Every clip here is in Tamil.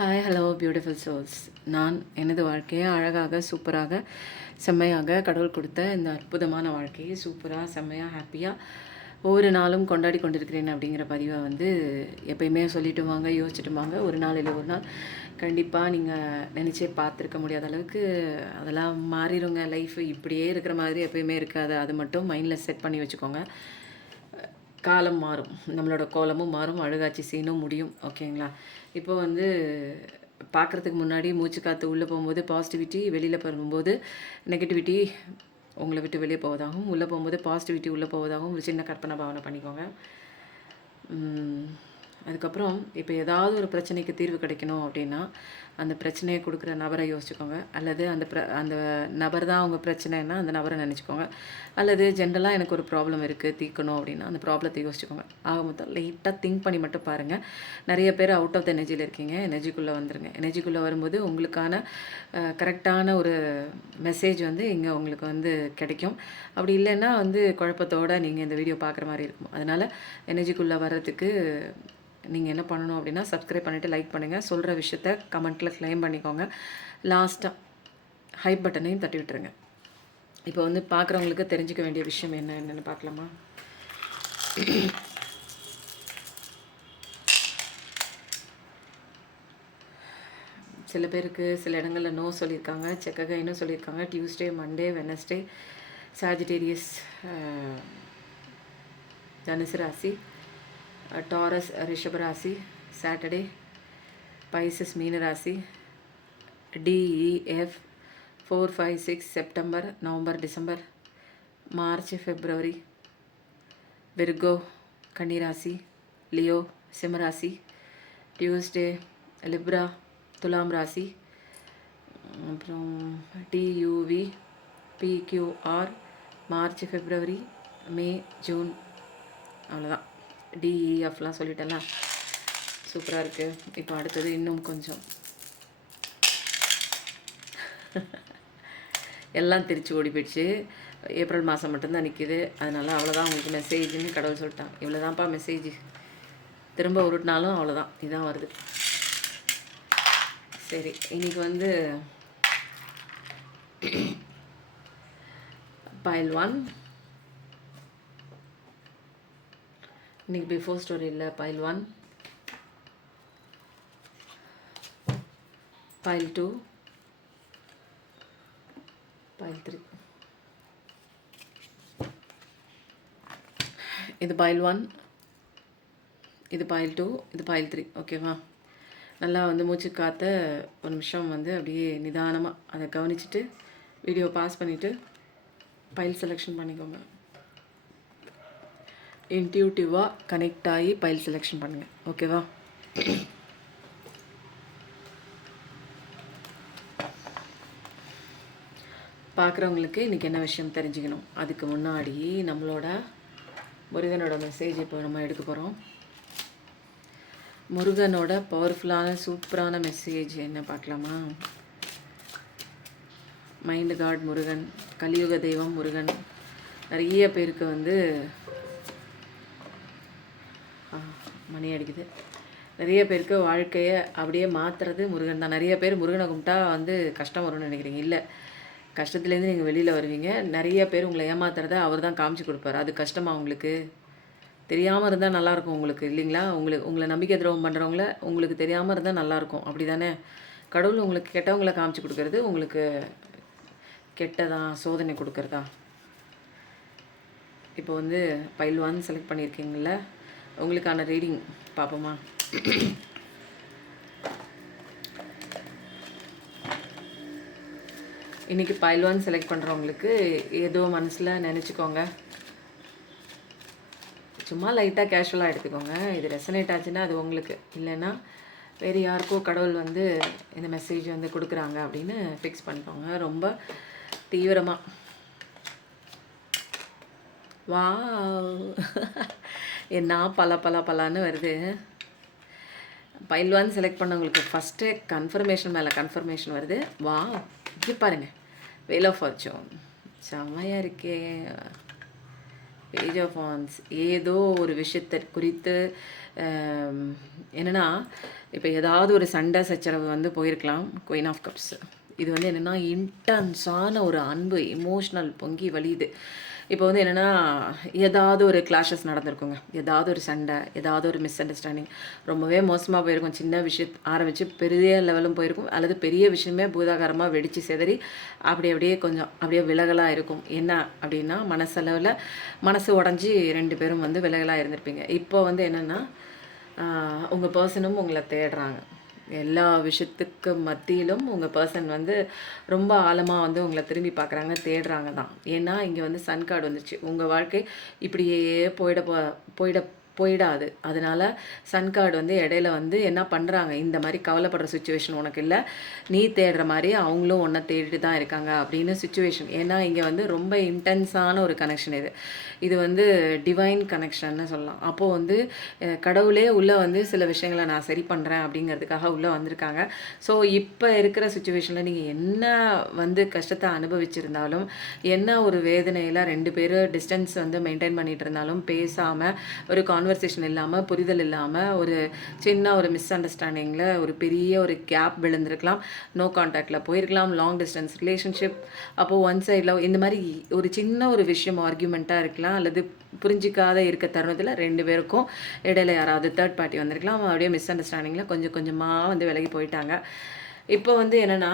Hi hello beautiful souls. நான் எனது வாழ்க்கையை அழகாக சூப்பராக செம்மையாக கடவுள் கொடுத்த இந்த அற்புதமான வாழ்க்கையை சூப்பராக செம்மையாக ஹாப்பியாக ஒவ்வொரு நாளும் கொண்டாடி கொண்டிருக்கிறேன் அப்படிங்கிற பதிவை எப்பயுமே சொல்லிட்டு வாங்க, யோசிச்சுட்டு வாங்க. ஒரு நாள் இல்லை ஒரு நாள் கண்டிப்பாக நீங்கள் நினச்சே பார்த்துருக்க முடியாத அளவுக்கு அதெல்லாம் மாறிடுங்க. லைஃப் இப்படியே இருக்கிற மாதிரி எப்பயுமே இருக்காது. அது மட்டும் மைண்டில் செட் பண்ணி வச்சுக்கோங்க. காலம் மாறும், நம்மளோட கோலமும் மாறும், அழுகாட்சி சீனும் முடியும். ஓகேங்களா? இப்போ பார்க்குறதுக்கு முன்னாடி மூச்சு காற்று உள்ளே போகும்போது பாசிட்டிவிட்டி, வெளியில் போகும்போது நெகட்டிவிட்டி உங்களை விட்டு வெளியே போவதாகவும், உள்ளே போகும்போது பாசிட்டிவிட்டி உள்ளே போவதாகவும் ஒரு சின்ன கற்பனை பாவனை பண்ணிக்கோங்க. அதுக்கப்புறம் இப்போ ஏதாவது ஒரு பிரச்சனைக்கு தீர்வு கிடைக்கணும் அப்படின்னா அந்த பிரச்சனையை கொடுக்குற நபரை யோசிச்சுக்கோங்க. அல்லது அந்த நபர் தான் அவங்க பிரச்சனைன்னா அந்த நபரை நினச்சிக்கோங்க. அல்லது ஜென்ரலாக எனக்கு ஒரு ப்ராப்ளம் இருக்குது தீர்க்கணும் அப்படின்னா அந்த ப்ராப்ளத்தை யோசிச்சுக்கோங்க. ஆக மொத்தம் லைட்டாக திங்க் பண்ணி மட்டும் பாருங்கள். நிறைய பேர் அவுட் ஆஃப் த எனர்ஜியில் இருக்கீங்க. எனர்ஜிக்குள்ளே வந்துடுங்க. எனர்ஜிக்குள்ளே வரும்போது உங்களுக்கான கரெக்டான ஒரு மெசேஜ் இங்கே உங்களுக்கு கிடைக்கும். அப்படி இல்லைன்னா குழப்பத்தோடு நீங்கள் இந்த வீடியோ பார்க்குற மாதிரி இருக்கும். அதனால் எனர்ஜிக்குள்ளே வர்றதுக்கு நீங்கள் என்ன பண்ணணும் அப்படின்னா சப்ஸ்கிரைப் பண்ணிவிட்டு லைக் பண்ணுங்கள். சொல்கிற விஷயத்த கமெண்ட்டில் க்ளைம் பண்ணிக்கோங்க. லாஸ்ட்டாக ஹைப் பட்டனையும் தட்டி விட்டுருங்க. இப்போ பார்க்குறவங்களுக்கு தெரிஞ்சிக்க வேண்டிய விஷயம் என்னென்னு பார்க்கலாமா? சில பேருக்கு சில இடங்களில் நோ சொல்லியிருக்காங்க, செக்ககைன்னு சொல்லியிருக்காங்க. டியூஸ்டே, மண்டே, வெனஸ்டே, சாஜிடேரியஸ், தனுசு ராசி, டாரஸ் ரிஷபராசி, சாட்டர்டே பைசஸ் மீனராசி, DEF 4, 5, 6 September, November, December, March, February, Virgo கன்னிராசி, லியோ சிம்மராசி, டியூஸ்டே லிப்ரா துலாம் ராசி, அப்புறம் TUV PQR March, February, May, June. அவ்வளோதான். டிஇஎஃப்லாம் சொல்லிட்டேன்ல, சூப்பராக இருக்குது. இப்போ அடுத்தது இன்னும் கொஞ்சம் எல்லாம் திருச்சி ஓடி போயிடுச்சு. ஏப்ரல் மாதம் மட்டும்தான் நிற்கிது. அதனால் அவ்வளோதான் உங்களுக்கு மெசேஜ்னு கடவுள் சொல்லிட்டான். இவ்வளோதான்ப்பா மெசேஜ். திரும்ப உருட்டினாலும் அவ்வளோதான், இதுதான் வருது. சரி, இன்றைக்கி பைல் 1. இன்றைக்கி பிஃபோர் ஸ்டோரி இல்லை. File 1, file 2, file 3. இது பைல் 1, இது பைல் 2, இது பைல் 3. ஓகேவா? நல்லா மூச்சு காற்ற ஒரு நிமிஷம் அப்படியே நிதானமாக அதை கவனிச்சுட்டு வீடியோ பாஸ் பண்ணிவிட்டு பைல் செலெக்ஷன் பண்ணிக்கோங்க. இன்ட்யூட்டிவாக கனெக்ட் ஆகி பைல் செலெக்ஷன் பண்ணுங்கள். ஓகேவா? பார்க்குறவங்களுக்கு இன்றைக்கி என்ன விஷயம் தெரிஞ்சுக்கணும். அதுக்கு முன்னாடி நம்மளோட முருகனோட மெசேஜ் இப்போ நம்ம எடுக்க போகிறோம். முருகனோட பவர்ஃபுல்லான சூப்பரான மெசேஜ் என்ன பார்க்கலாமா? மைண்ட் காட் முருகன், கலியுக தெய்வம் முருகன். நிறைய பேருக்கு மணி அடிக்குது. நிறைய பேருக்கு வாழ்க்கையை அப்படியே மாற்றுறது முருகன் தான். நிறைய பேர் முருகனை கும்பிட்டா கஷ்டம் வரும்னு நினைக்கிறீங்க. இல்லை, கஷ்டத்துலேருந்து நீங்கள் வெளியில் வருவீங்க. நிறைய பேர் உங்களை ஏமாத்துறத அவர் தான் காமிச்சு கொடுப்பார். அது கஷ்டமாக உங்களுக்கு தெரியாமல் இருந்தால் நல்லாயிருக்கும் உங்களுக்கு, இல்லைங்களா? உங்களை நம்பிக்கை துரோகம் பண்ணுறவங்கள உங்களுக்கு தெரியாமல் இருந்தால் நல்லாயிருக்கும். அப்படி தானே? கடவுள் உங்களுக்கு கெட்டவங்களை காமிச்சு கொடுக்கறது உங்களுக்கு கெட்டதான் சோதனை கொடுக்குறதா? இப்போ பைல் 1 செலக்ட் பண்ணியிருக்கீங்கள, உங்களுக்கான ரீடிங் பார்ப்போமா? இன்றைக்கி பைல் 1 செலக்ட் பண்ணுறவங்களுக்கு ஏதோ மனசில் நினச்சிக்கோங்க. சும்மா லைட்டாக கேஷுவலாக எடுத்துக்கோங்க. இது ரெசனேட் ஆச்சுன்னா அது உங்களுக்கு, இல்லைன்னா வேறு யாருக்கோ கடவுள் இந்த மெசேஜ் கொடுக்குறாங்க அப்படின்னு ஃபிக்ஸ் பண்ணிக்கோங்க. ரொம்ப தீவிரமாக. வா என்ன பலான்னு வருது. பைல் 1 செலக்ட் பண்ணவங்களுக்கு ஃபஸ்ட்டு கன்ஃபர்மேஷன் மேலே கன்ஃபர்மேஷன் வருது. வா, இப்படி பாருங்கள், வேல் ஆஃப் ஃபார்ச்சூன் செம்மையாக இருக்கே. பேஜ் ஆஃப் வான்ஸ் ஏதோ ஒரு விஷயத்தை குறித்து என்னென்னா இப்போ ஏதாவது ஒரு சண்டை சச்சரவு வந்து போயிருக்கலாம். குயின் ஆஃப் கப்ஸ் இது வந்து என்னென்னா இன்டென்ஸான ஒரு அன்பு, எமோஷ்னல் பொங்கி வலியுது. இப்போ வந்து என்னென்னா ஏதாவது ஒரு கிளாஷஸ் நடந்திருக்குங்க. ஏதாவது ஒரு சண்டை, ஏதாவது ஒரு மிஸ் அண்டர்ஸ்டாண்டிங் ரொம்பவே மோசமாக போயிருக்கும். சின்ன விஷயம் ஆரம்பித்து பெரிய லெவலும் போயிருக்கும், அல்லது பெரிய விஷயமே பூதாகாரமாக வெடித்து சிதறி அப்படியே கொஞ்சம் அப்படியே விலகலாக இருக்கும். என்ன அப்படின்னா மனசளவில் மனசு உடஞ்சி 2 பேரும் வந்து விலகலாக இருந்திருப்பீங்க. இப்போ வந்து என்னென்னா உங்கள் பர்சனும் உங்களை தேடுறாங்க. எல்லா விஷயத்துக்கு மத்தியிலும் உங்கள் பர்சன் வந்து ரொம்ப ஆழமாக வந்து உங்களை திரும்பி பார்க்குறாங்க, தேடுறாங்க தான். ஏன்னா இங்கே வந்து சன் கார்டு வந்துச்சு. உங்கள் வாழ்க்கை இப்படியே போயிடாது. அதனால சன் கார்டு வந்து இடையில வந்து என்ன பண்ணுறாங்க, இந்த மாதிரி கவலைப்படுற சுச்சுவேஷன் உனக்கு இல்லை, நீ தேடுற மாதிரி அவங்களும் ஒன்றை தேடிட்டு தான் இருக்காங்க அப்படின்னு சுச்சுவேஷன். ஏன்னா இங்கே வந்து ரொம்ப இன்டென்ஸான ஒரு கனெக்ஷன் இது வந்து டிவைன் கனெக்ஷன்னு சொல்லலாம். அப்போது வந்து கடவுளே உள்ளே வந்து சில விஷயங்களை நான் சரி பண்ணுறேன் அப்படிங்கிறதுக்காக உள்ளே வந்திருக்காங்க. ஸோ இப்போ இருக்கிற சுச்சுவேஷனில் நீங்கள் என்ன வந்து கஷ்டத்தை அனுபவிச்சிருந்தாலும், என்ன ஒரு வேதனையில் 2 பேரும் டிஸ்டன்ஸ் வந்து மெயின்டைன் பண்ணிகிட்டு இருந்தாலும், பேசாமல் ஒரு கான்வர்சேஷன் இல்லாமல், புரிதல் இல்லாமல், ஒரு சின்ன ஒரு மிஸ் அண்டர்ஸ்டாண்டிங்கில் ஒரு பெரிய ஒரு கேப் விழுந்திருக்கலாம், நோ கான்டாக்டில் போயிருக்கலாம், லாங் டிஸ்டன்ஸ் ரிலேஷன்ஷிப். அப்போது ஒன் சைடில் இந்த மாதிரி ஒரு சின்ன ஒரு விஷயம் ஆர்கியூமெண்ட்டாக இருக்கலாம், அல்லது புரிஞ்சிக்காத இருக்க தருணத்தில் 2 பேருக்கும் இடையில யாராவது தேர்ட் பார்ட்டி வந்திருக்கலாம். அப்படியே மிஸ் அண்டர்ஸ்டாண்டிங்கில் கொஞ்சம் கொஞ்சமாக வந்து விலகி போயிட்டாங்க. இப்போ வந்து என்னென்னா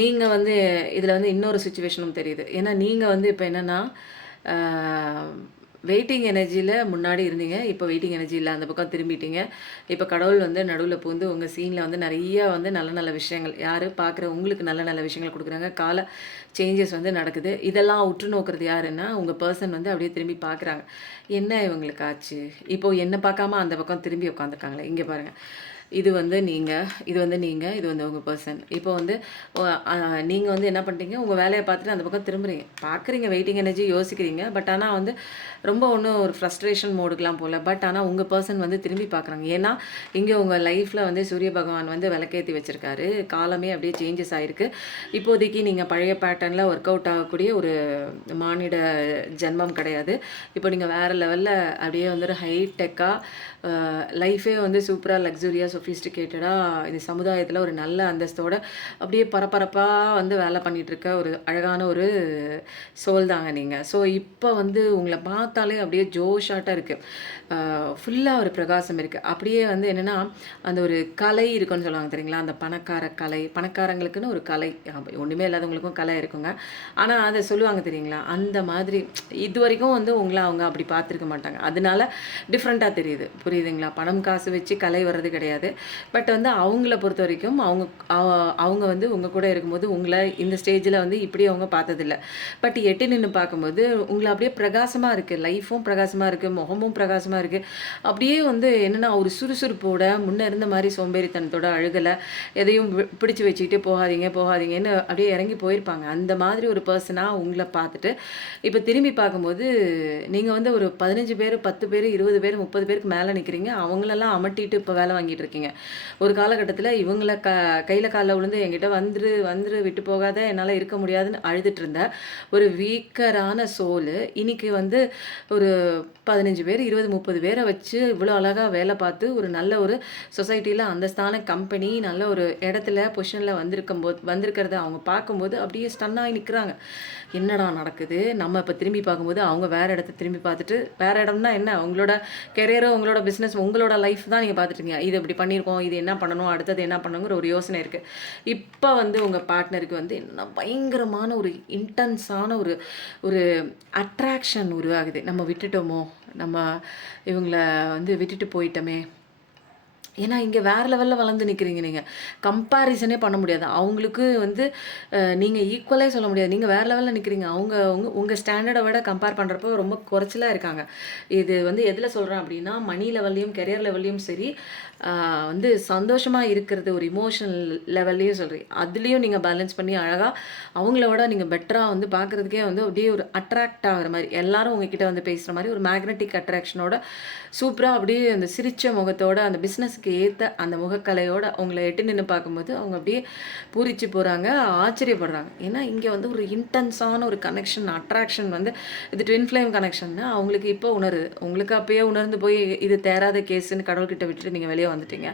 நீங்கள் வந்து இதில் வந்து இன்னொரு சுச்சுவேஷனும் தெரியுது. ஏன்னா நீங்கள் வந்து இப்போ என்னென்னா வெயிட்டிங் எனர்ஜியில் முன்னாடி இருந்தீங்க, இப்போ வெயிட்டிங் எனர்ஜி இல்லை, அந்த பக்கம் திரும்பிட்டீங்க. இப்போ கடவுள் வந்து நடுவில் பூந்து உங்கள் சீனில் வந்து நிறைய வந்து நல்ல நல்ல விஷயங்கள், யார் பார்க்குற உங்களுக்கு நல்ல நல்ல விஷயங்கள் கொடுக்குறாங்க, கால சேஞ்சஸ் வந்து நடக்குது. இதெல்லாம் உற்று நோக்கிறது யாருன்னா உங்கள் பர்சன் வந்து அப்படியே திரும்பி பார்க்குறாங்க. என்ன இவங்களுக்கு ஆச்சு, இப்போது என்ன பார்க்காம அந்த பக்கம் திரும்பி உட்காந்துருக்காங்களே, இங்கே பாருங்கள். இது வந்து நீங்கள், இது வந்து உங்கள் பர்சன். இப்போ வந்து நீங்கள் வந்து என்ன பண்ணுறீங்க, உங்கள் வேலையை பார்த்துட்டு அந்த பக்கம் திரும்புறீங்க, பார்க்குறீங்க, வெயிட்டிங் எனர்ஜி யோசிக்கிறீங்க. பட் ஆனால் வந்து ரொம்ப ஒன்றும் ஒரு ஃப்ரஸ்ட்ரேஷன் மோடுக்கெலாம் போகல. பட் ஆனால் உங்கள் பர்சன் வந்து திரும்பி பார்க்குறாங்க. ஏன்னா இங்கே உங்கள் லைஃப்பில் வந்து சூரிய பகவான் வந்து விளக்கேற்றி வச்சுருக்காரு. காலமே அப்படியே சேஞ்சஸ் ஆகிருக்கு. இப்போதைக்கு நீங்கள் பழைய பேட்டர்னில் ஒர்க் அவுட் ஆகக்கூடிய ஒரு மானிட ஜென்மம் கிடையாது. இப்போ நீங்கள் வேறு லெவலில் அப்படியே வந்து ஒரு ஹைடெக்காக லைஃபே வந்து சூப்பராக லக்ஸுரியாக சொஃபிஸ்டிகேட்டடாக இந்த சமுதாயத்தில் ஒரு நல்ல அந்தஸ்தோடு அப்படியே பரபரப்பாக வந்து வேலை பண்ணிகிட்ருக்க ஒரு அழகான ஒரு சோல் தாங்க நீங்கள். ஸோ இப்போ வந்து உங்களை பார்த்தாலே அப்படியே ஜோஷாட்டாக இருக்குது, ஃபுல்லாக ஒரு பிரகாசம் இருக்குது. அப்படியே வந்து என்னென்னா அந்த ஒரு கலை இருக்குன்னு சொல்லுவாங்க தெரியுங்களா, அந்த பணக்கார கலை, பணக்காரங்களுக்குன்னு ஒரு கலை, ஒன்றுமே இல்லாதவங்களுக்கும் கலை இருக்குங்க. ஆனால் அதை சொல்லுவாங்க தெரியுங்களா, அந்த மாதிரி இது வரைக்கும் வந்து உங்களை அவங்க அப்படி பார்த்துருக்க மாட்டாங்க. அதனால டிஃப்ரெண்ட்டாக தெரியுது, புரியுதுங்களா. பணம் காசு வச்சு கலை வர்றது கிடையாது. பட் வந்து அவங்கள பொறுத்த வரைக்கும் அவங்க வந்து உங்கள் கூட இருக்கும்போது உங்களை இந்த ஸ்டேஜில் வந்து இப்படி அவங்க பார்த்ததில்ல. பட் எட்டு நின்று பார்க்கும்போது உங்களை அப்படியே பிரகாசமாக இருக்குது, லைஃப்பும் பிரகாசமாக இருக்குது, முகமும் பிரகாசமாக இருக்குது. அப்படியே வந்து என்னென்னா ஒரு சுறுசுறுப்போட, முன்னே இருந்த மாதிரி சோம்பேறித்தனத்தோட அழுகலை, எதையும் பிடிச்சி வச்சுக்கிட்டு போகாதீங்கன்னு அப்படியே இறங்கி போயிருப்பாங்க. அந்த மாதிரி ஒரு பர்சனாக உங்களை பார்த்துட்டு இப்போ திரும்பி பார்க்கும்போது நீங்கள் வந்து ஒரு 15 பேர், 10 பேர், 20 பேர், 30 பேருக்கு மேலே நிற்கிறீங்க. அவங்களெல்லாம் அமட்டிட்டு இப்போ வேலை வாங்கிட்டு இருக்கீங்க. ஒரு காலகட்டத்தில் இவங்கள கையில் காலில் விழுந்து என்கிட்ட வந்துரு விட்டு போகாத, என்னால் இருக்க முடியாதுன்னு அழுதுட்டு இருந்த ஒரு வீக்கரான சோலு இன்னைக்கு வந்து ஒரு 15 பேர், 20, 30 பேரை வச்சு இவ்வளோ அழகாக வேலை பார்த்து ஒரு நல்ல ஒரு சொசைட்டியில் அந்தஸ்தான கம்பெனி நல்ல ஒரு இடத்துல பொசிஷனில் வந்திருக்கிறத அவங்க பார்க்கும்போது அப்படியே ஸ்டன்னாகி நிற்கிறாங்க. என்னடா நடக்குது, நம்ம இப்போ திரும்பி பார்க்கும்போது அவங்க வேறு இடத்த திரும்பி பார்த்துட்டு, வேறு இடம்னா என்ன, உங்களோட கெரியரோ உங்களோட பிஸ்னஸ் உங்களோட லைஃப் தான் நீங்கள் பார்த்துட்டீங்க. இது இப்படி பண்ணியிருக்கோம், இது என்ன பண்ணணும், அடுத்தது என்ன பண்ணணுங்கிற ஒரு யோசனை இருக்குது. இப்போ வந்து உங்கள் பார்ட்னருக்கு வந்து என்ன பயங்கரமான ஒரு இன்டென்ஸான ஒரு ஒரு அட்ராக்ஷன் உருவாகுது. நம்ம விட்டுட்டோமோ, நம்ம இவங்கள வந்து விட்டுட்டு போயிட்டோமே. ஏன்னா இங்கே வேறு லெவலில் வளர்ந்து நிற்கிறீங்க. நீங்கள் கம்பேரிசனே பண்ண முடியாது. அவங்களுக்கு வந்து நீங்கள் ஈக்குவலே சொல்ல முடியாது. நீங்கள் வேறு லெவலில் நிற்கிறீங்க. அவங்க உங்கள் ஸ்டாண்டர்டை விட கம்பேர் பண்ணுறப்போ ரொம்ப குறைச்சலாக இருக்காங்க. இது வந்து எதில் சொல்கிறேன் அப்படின்னா, மணி லெவல்லையும் கெரியர் லெவல்லையும் சரி, வந்து சந்தோஷமாக இருக்கிறது ஒரு இமோஷனல் லெவல்லையும் சொல்கிறேன். அதுலேயும் நீங்கள் பேலன்ஸ் பண்ணி அழகாக அவங்கள விட நீங்கள் பெட்டராக வந்து பார்க்குறதுக்கே வந்து அப்படியே ஒரு அட்ராக்ட் ஆகிற மாதிரி, எல்லாரும் உங்ககிட்ட வந்து பேசுகிற மாதிரி ஒரு மேக்னெட்டிக் அட்ராக்ஷனோட சூப்பராக அப்படியே அந்த சிரித்த முகத்தோட அந்த பிஸ்னஸுக்கு அவங்களுக்கு ஏற்ற அந்த முகக்கலையோட உங்களை எட்டி நின்று பார்க்கும்போது அவங்க அப்படியே பூரிச்சு போகிறாங்க, ஆச்சரியப்படுறாங்க. ஏன்னா இங்கே வந்து ஒரு இன்டென்ஸான ஒரு கனெக்ஷன், அட்ராக்ஷன் வந்து இது ட்வின் ஃப்ளேம் கனெக்ஷன்னு அவங்களுக்கு இப்போ உணருது. உங்களுக்கு அப்பயே உணர்ந்து போய் இது தேராத கேஸுன்னு கடவுள்கிட்ட விட்டுட்டு நீங்கள் வெளியே வந்துட்டீங்க.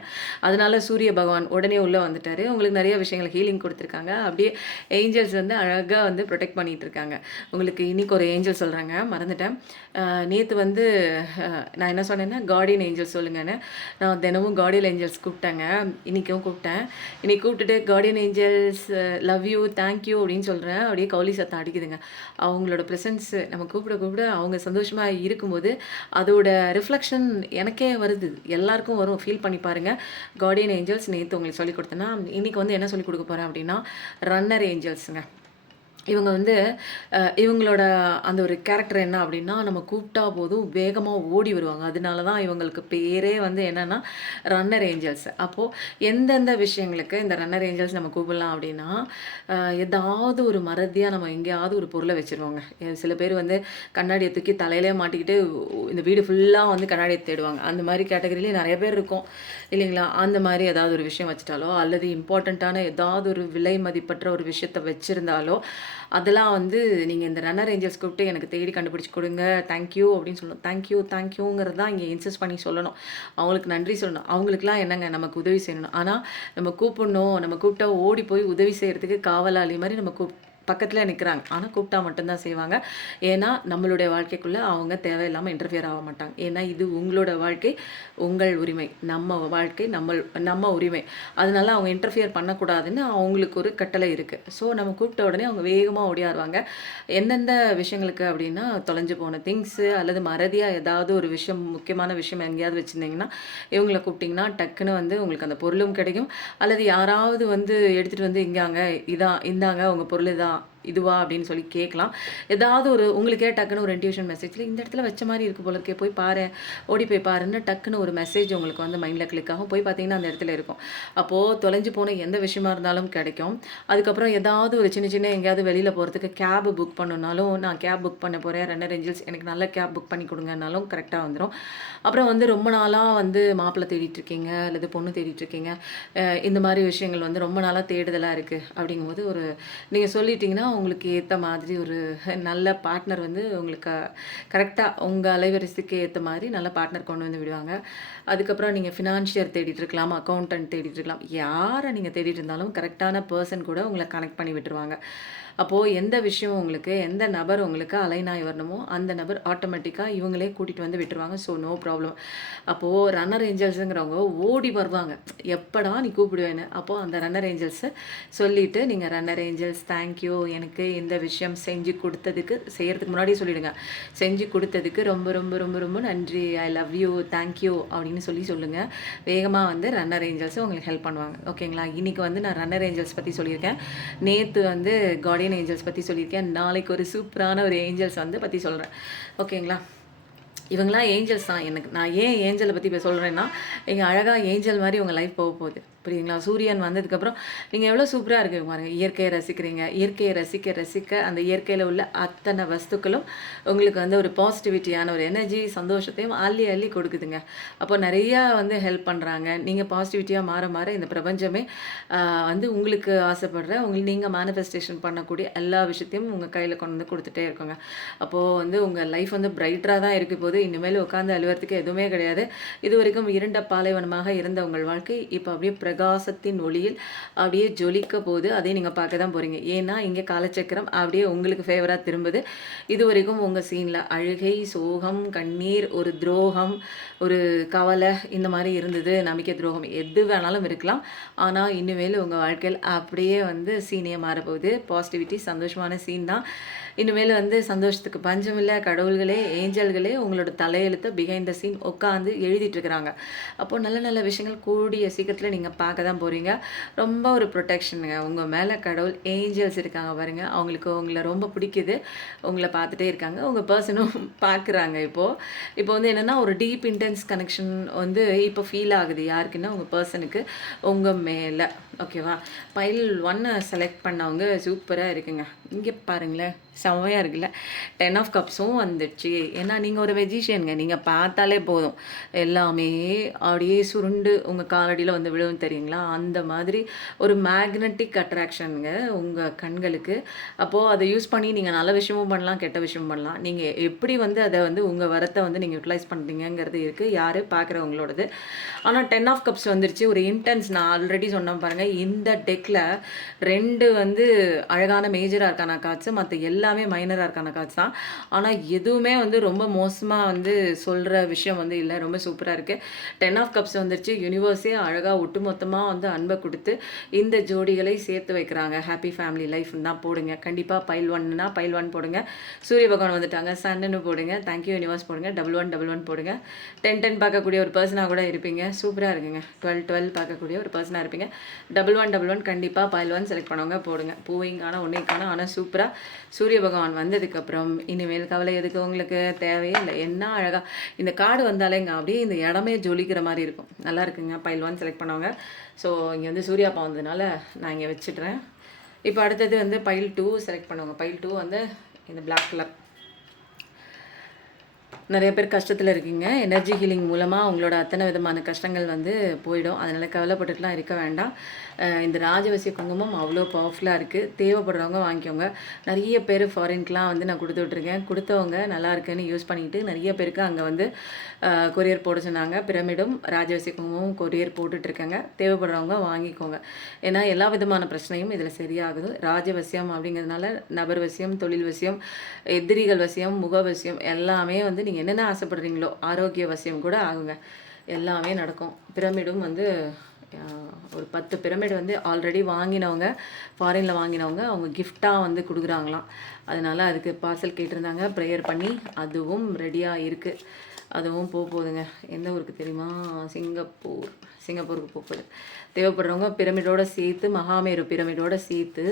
அதனால சூரிய பகவான் உடனே உள்ளே வந்துட்டார். உங்களுக்கு நிறைய விஷயங்கள் ஹீலிங் கொடுத்துருக்காங்க. அப்படியே ஏஞ்சல்ஸ் வந்து அழகாக வந்து ப்ரொடெக்ட் பண்ணிகிட்டு இருக்காங்க. உங்களுக்கு இன்னைக்கு ஒரு ஏஞ்சல் சொல்கிறாங்க, மறந்துட்டேன். நேற்று வந்து நான் என்ன சொன்னேன்னா கார்டியன் ஏஞ்சல்ஸ் சொல்லுங்கன்னு. நான் தினமும் கார்டியன் ஏஞ்சல்ஸ் கூப்பிட்டேங்க. இன்றைக்கும் கூப்பிட்டேன். இன்றைக்கி கூப்பிட்டுட்டு guardian angels love you, thank you அப்படின்னு சொல்கிறேன். அப்படியே கவுளி சத்தம் அடிக்குதுங்க. அவங்களோட ப்ரெசன்ஸ் நம்ம கூப்பிட கூப்பிட அவங்க சந்தோஷமாக இருக்கும்போது அதோட ரிஃப்ளெக்ஷன் எனக்கே வருது, எல்லாருக்கும் வரும். ஃபீல் பண்ணி பாருங்கள். கார்டியன் ஏஞ்சல்ஸ் நேற்று உங்களுக்கு சொல்லிக் கொடுத்தேன்னா இன்றைக்கி வந்து என்ன சொல்லிக் கொடுக்க போகிறேன் அப்படின்னா ரன்னர் ஏஞ்சல்ஸுங்க. இவங்க வந்து இவங்களோட அந்த ஒரு கேரக்டர் என்ன அப்படின்னா நம்ம கூப்பிட்டா போதும் வேகமாக ஓடி வருவாங்க. அதனால தான் இவங்களுக்கு பேரே வந்து என்னென்னா ரன்னர் ஏஞ்சல்ஸ். அப்போது எந்தெந்த விஷயங்களுக்கு இந்த ரன்னர் ஏஞ்சல்ஸ் நம்ம கூப்பிடலாம் அப்படின்னா ஏதாவது ஒரு மறதியாக நம்ம எங்கேயாவது ஒரு பொருளை வச்சுருவாங்க. சில பேர் வந்து கண்ணாடியை தூக்கி தலையிலே மாட்டிக்கிட்டு இந்த வீடு ஃபுல்லாக வந்து கண்ணாடியை தேடுவாங்க. அந்த மாதிரி கேட்டகரியிலே நிறைய பேர் இருக்கும் இல்லைங்களா? அந்த மாதிரி ஏதாவது ஒரு விஷயம் வச்சுட்டாலோ அல்லது இம்பார்ட்டண்ட்டான ஏதாவது ஒரு விலை மதிப்பற்ற ஒரு விஷயத்தை வச்சுருந்தாலோ அதெல்லாம் வந்து நீங்கள் இந்த ரன்னர் ஏஞ்சல்ஸ் கூப்பிட்டு எனக்கு தேடி கண்டுபிடிச்சி கொடுங்க, தேங்க்யூ அப்படின்னு சொல்லணும். தேங்க்யூங்கிறது தான் இங்கே இன்சிஸ்ட் பண்ணி சொல்லணும். அவங்களுக்கு நன்றி சொல்லணும். அவங்களுக்குலாம் என்னங்க நமக்கு உதவி செய்யணும். ஆனால் நம்ம கூப்பிடணும், நம்ம கூப்பிட்டா ஓடி போய் உதவி செய்கிறதுக்கு காவலாளி மாதிரி நம்ம பக்கத்தில் நிற்கிறாங்க. ஆனால் கூப்பிட்டா மட்டும்தான் செய்வாங்க. ஏன்னா நம்மளுடைய வாழ்க்கைக்குள்ளே அவங்க தேவையில்லாமல் இன்டர்ஃபியர் ஆக மாட்டாங்க. ஏன்னா இது உங்களோட வாழ்க்கை, உங்கள் உரிமை, நம்ம வாழ்க்கை நம்ம உரிமை. அதனால அவங்க இன்டர்ஃபியர் பண்ணக்கூடாதுன்னு அவங்களுக்கு ஒரு கட்டளை இருக்குது. ஸோ நம்ம கூப்பிட்ட உடனே அவங்க வேகமாக ஓடியாருவாங்க. எந்தெந்த விஷயங்களுக்கு அப்படின்னா தொலைஞ்சு போன திங்ஸு அல்லது மறதியாக ஏதாவது ஒரு விஷயம், முக்கியமான விஷயம் எங்கேயாவது வச்சுருந்தீங்கன்னா இவங்களை கூப்பிட்டிங்கன்னா டக்குன்னு வந்து உங்களுக்கு அந்த பொருளும் கிடைக்கும். அல்லது யாராவது வந்து எடுத்துகிட்டு வந்து இந்தாங்க உங்கள் பொருள் இதான் இதுவா அப்படின்னு சொல்லி கேட்கலாம். ஏதாவது ஒரு உங்களுக்கே டக்குன்னு ஒரு இன்ட்யூஷன் மெசேஜில் இந்த இடத்துல வச்ச மாதிரி இருக்குது போல இருக்கே, போய் பாரு, ஓடி போய் பாருன்னு டக்குன்னு ஒரு மெசேஜ் உங்களுக்கு வந்து மைண்டில் கிளிக் ஆகும். போய் பார்த்தீங்கன்னா அந்த இடத்துல இருக்கும். அப்போது தொலைஞ்சு போன எந்த விஷயமா இருந்தாலும் கிடைக்கும். அதுக்கப்புறம் ஏதாவது ஒரு சின்ன எங்கேயாவது வெளியில் போகிறதுக்கு கேப் புக் பண்ணணுன்னாலும் நான் கேப் புக் பண்ண போகிறேன் ரன்னர் ஏஞ்சல்ஸ் எனக்கு நல்ல கேப் புக் பண்ணி கொடுங்கனாலும் கரெக்டாக வந்துடும். அப்புறம் வந்து ரொம்ப நாளாக வந்து மாப்பிள்ளை தேடிட்டுருக்கீங்க அல்லது பொண்ணு தேடிட்டுருக்கீங்க, இந்த மாதிரி விஷயங்கள் வந்து ரொம்ப நாளாக தேடுதலாக இருக்குது அப்படிங்கும்போது ஒரு நீங்கள் சொல்லிட்டீங்கன்னா உங்களுக்கு ஏற்ற மாதிரி ஒரு நல்ல பார்ட்னர் வந்து உங்களுக்கு கரெக்டாக உங்கள் அலைவரிசைக்கு ஏற்ற மாதிரி நல்ல பார்ட்னர் கொண்டு வந்து விடுவாங்க. அதுக்கப்புறம் நீங்கள் ஃபினான்ஷியர் தேடிட்டு இருக்கலாம், அக்கௌண்டன்ட் தேடிட்டு இருக்கலாம், யாரை நீங்கள் தேடிட்டு இருந்தாலும் கரெக்டான பர்சன் கூட உங்களை கனெக்ட் பண்ணி விட்டுருவாங்க. அப்போது எந்த விஷயம் உங்களுக்கு, எந்த நபர் உங்களுக்கு அலைன் ஆகி வரணுமோ அந்த நபர் ஆட்டோமேட்டிக்காக இவங்களே கூட்டிகிட்டு வந்து விட்டுருவாங்க. So no problem. அப்போது ரன்னர் ஏஞ்சல்ஸுங்கிறவங்க ஓடி வருவாங்க, எப்படா நீ கூப்பிடுவேன்னு. அப்போது அந்த ரன்னர் ஏஞ்சல்ஸை சொல்லிவிட்டு நீங்கள் ரன்னர் ஏஞ்சல்ஸ் தேங்க்யூ, எனக்கு இந்த விஷயம் செஞ்சு கொடுத்ததுக்கு, செய்கிறதுக்கு முன்னாடியே சொல்லிவிடுங்க, செஞ்சு கொடுத்ததுக்கு ரொம்ப ரொம்ப ரொம்ப ரொம்ப நன்றி, ஐ லவ் யூ, தேங்க்யூ அப்படின்னு சொல்லுங்கள். வேகமாக வந்து ரன்னர் ஏஞ்சல்ஸை உங்களுக்கு ஹெல்ப் பண்ணுவாங்க. ஓகேங்களா? இன்றைக்கி வந்து நான் ரன்னர் ஏஞ்சல்ஸ் பற்றி சொல்லியிருக்கேன். நேற்று வந்து கார்டியன் ஏஞ்சல்ஸ் பற்றி சொல்லியிருக்கேன். நாளைக்கு ஒரு சூப்பரான ஒரு ஏஞ்சல்ஸ் வந்து பற்றி சொல்கிறேன். ஓகேங்களா? இவங்களாம் ஏஞ்சல்ஸ் தான். நான் ஏன் ஏஞ்சலை பற்றி இப்போ சொல்கிறேன்னா எங்கள் அழகாக ஏஞ்சல் மாதிரி உங்கள் லைஃப் போகுது. புரியுதுங்களா? சூரியன் வந்ததுக்கப்புறம் நீங்கள் எவ்வளோ சூப்பராக இருக்குது பாருங்கள். இயற்கையை ரசிக்கிறீங்க. இயற்கையை ரசிக்க அந்த இயற்கையில் உள்ள அத்தனை வஸ்துக்களும் உங்களுக்கு வந்து ஒரு பாசிட்டிவிட்டியான ஒரு எனர்ஜி, சந்தோஷத்தையும் அள்ளி கொடுக்குதுங்க. அப்போ நிறையா வந்து ஹெல்ப் பண்ணுறாங்க. நீங்கள் பாசிட்டிவிட்டியாக மாற இந்த பிரபஞ்சமே வந்து உங்களுக்கு ஆசைப்படுற நீங்கள் மேனிஃபெஸ்டேஷன் பண்ணக்கூடிய எல்லா விஷயத்தையும் உங்கள் கையில் கொண்டு வந்து கொடுத்துட்டே இருக்குங்க. அப்போது வந்து உங்கள் லைஃப் வந்து பிரைட்டராக தான் இருக்க போது. இனிமேல் உட்காந்து அழுவறதுக்கு எதுவுமே கிடையாது. இது வரைக்கும் இருண்ட பாலைவனமாக இருந்த உங்கள் வாழ்க்கை இப்போ அப்படியே பிரகாசத்தின் ஒளியில் அப்படியே ஜொலிக்க போது. அதை நீங்கள் பார்க்க தான் போகிறீங்க. ஏன்னா இங்கே காலச்சக்கரம் அப்படியே உங்களுக்கு ஃபேவராக திரும்புது. இது வரைக்கும் உங்கள் சீனில் அழுகை, சோகம், கண்ணீர், ஒரு துரோகம், ஒரு கவலை இந்த மாதிரி இருந்தது. நம்பிக்கை துரோகம் எது வேணாலும் இருக்கலாம். ஆனால் இனிமேல் உங்கள் வாழ்க்கையில் அப்படியே வந்து சீனியே மாறப்போகுது. பாசிட்டிவிட்டி, சந்தோஷமான சீன் தான். இனிமேல் வந்து சந்தோஷத்துக்கு பஞ்சம் இல்லை. கடவுள்களே, ஏஞ்சல்களே உங்களோட தலையெழுத்தை பிஹைண்ட் த சீன் உட்காந்து எழுதிட்டுருக்குறாங்க. அப்போது நல்ல நல்ல விஷயங்கள் கூடிய சீக்கிரத்தில் நீங்கள் பார்க்க தான் போகிறீங்க. ரொம்ப ஒரு ப்ரொடெக்ஷனுங்க உங்கள் மேலே. கடவுள் ஏஞ்சல்ஸ் இருக்காங்க பாருங்கள். அவங்களுக்கு உங்களை ரொம்ப பிடிக்குது. உங்களை பார்த்துட்டே இருக்காங்க. உங்கள் பர்சனும் பார்க்குறாங்க. இப்போ வந்து என்னென்னா ஒரு டீப் இன்டென்ஸ் கனெக்ஷன் வந்து இப்போ ஃபீல் ஆகுது. யாருக்குன்னா உங்கள் பர்சனுக்கு உங்கள் மேலே. ஓகேவா? பைல் 1 செலக்ட் பண்ணவங்க சூப்பரா இருக்குங்க. இங்க பாருங்களேன், செம்மையா இருக்குல்ல. 10 ஆஃப் கப்ஸும் வந்துடுச்சு. ஏன்னா நீங்க ஒரு வெஜிஷியன்ங்க. நீங்க பார்த்தாலே போதும். எல்லாமே அப்படியே சுருண்டு உங்க காலடியில வந்து விழுவும் தெரியுங்களா? அந்த மாதிரி ஒரு மேக்னெட்டிக் அட்ராக்ஷன்ங்க உங்க கண்களுக்கு. அப்போ அத யூஸ் பண்ணி நீங்க நல்ல விஷயமும் பண்ணலாம், கெட்ட விஷயமும் பண்ணலாம். நீங்க எப்படி வந்து அத வந்து உங்க வரத்த வந்து நீங்க யுட்டிலைஸ் பண்றீங்கங்கிறது இருக்கு. யாரு பார்க்குறவங்களோடது. ஆனா 10 ஆஃப் கப்ஸ் வந்துருச்சு. ஒரு இன்டென்ஸ் நான் ஆல்ரெடி சொன்னேன் பாருங்க. இந்த டெக்ல 2 வந்து அழகான மேஜர் அர்கானா கார்ட்ஸ். மத்த எல்லாமே மைனர் அர்கானா கார்ட்ஸ் தான். ஆனா எதுவுமே வந்து ரொம்ப மோசமா வந்து சொல்ற விஷயம் வந்து இல்ல. ரொம்ப சூப்பரா இருக்கு. 10 ஆஃப் கப்ஸ் வந்துருச்சு. யுனிவர்ஸே அழகா ஒட்டுமொத்தமா வந்து அன்ப குடுத்து இந்த ஜோடிகளை சேர்த்து வைக்கிறாங்க. ஹேப்பி ஃபேமிலி லைஃப்ன்னு தான் போடுங்க. கண்டிப்பா பைல் 1னா பைல் 1 போடுங்க. சூரிய பகவான் வந்துட்டாங்க. சன்னுன்னு போடுங்க. தேங்க் யூ யூனிவர்ஸ் போடுங்க. 1111 போடுங்க. 1010 பார்க்கக்கூடிய ஒரு பெர்சனா கூட இருப்பீங்க. சூப்பரா இருக்குங்க. 1212 பார்க்கக்கூடிய ஒரு பெர்சனா இருப்பீங்க. 1111 கண்டிப்பா பைல் 1 செலக்ட் பண்ணவங்க போடுங்க. பூவையும் காணோம், ஒன்னையும் காணோம். ஆனா சூப்பரா சூரிய பகவான் வந்ததுக்கப்புறம் இனிமேல் கவலை எதுக்கு உங்களுக்கு தேவையே இல்லை. என்ன அழகா இந்த கார்டு வந்தாலேங்க அப்படியே இந்த இடமே ஜொலிக்கிற மாதிரி இருக்கும். நல்லா இருக்குங்க. பைல் 1 செலக்ட் பண்ணவங்க. ஸோ இங்கே வந்து சூர்யாப்பா வந்ததுனால நான் இங்கே வச்சுட்றேன். இப்போ அடுத்தது வந்து பைல் 2 செலக்ட் பண்ணுவாங்க. பைல் 2 வந்து இந்த பிளாக் கலர். நிறைய பேர் கஷ்டத்தில் இருக்கீங்க. எனர்ஜி ஹீலிங் மூலமாக உங்களோட அத்தனை விதமான கஷ்டங்கள் வந்து போயிடும். அதனால் கவலைப்பட்டுட்டுலாம் இருக்க வேண்டாம். இந்த ராஜவசிய குங்குமம் அவ்வளோ பவர்ஃபுல்லாக இருக்குது. தேவைப்படுறவங்க வாங்கிக்கோங்க. நிறைய பேர் ஃபாரின்க்கெலாம் வந்து நான் கொடுத்து விட்ருக்கேன். கொடுத்தவங்க நல்லா இருக்குன்னு யூஸ் பண்ணிக்கிட்டு நிறைய பேருக்கு அங்கே வந்து கொரியர் போட சொன்னாங்க. பிரமிடும் ராஜவசிய குங்குமமும் கொரியர் போட்டுட்ருக்கேங்க. தேவைப்படுறவங்க வாங்கிக்கோங்க. ஏன்னா எல்லா விதமான பிரச்சனையும் இதில் சரியாகுது. ராஜவசியம் அப்படிங்கிறதுனால நபர் வசியம், தொழில் வசியம், எதிரிகள் வசியம், முக வசியம் எல்லாமே வந்து நீங்கள் என்னென்ன ஆசைப்படுறீங்களோ ஆரோக்கிய வசியம் கூட ஆகுங்க. எல்லாமே நடக்கும். பிரமிடும் வந்து ஒரு 10 பிரமிடு வந்து ஆல்ரெடி வாங்கினவங்க, ஃபாரினில் வாங்கினவங்க அவங்க கிஃப்டாக வந்து கொடுக்குறாங்களாம். அதனால் அதுக்கு பார்சல் கேட்டிருந்தாங்க. ப்ரேயர் பண்ணி அதுவும் ரெடியாக இருக்குது. அதுவும் போகுதுங்க. எந்த ஊருக்கு தெரியுமா? சிங்கப்பூர். சிங்கப்பூருக்கு போகுது. தேவைப்படுறவங்க பிரமிடோடு சேர்த்து, மகாமேரு பிரமிடோடு சேர்த்து,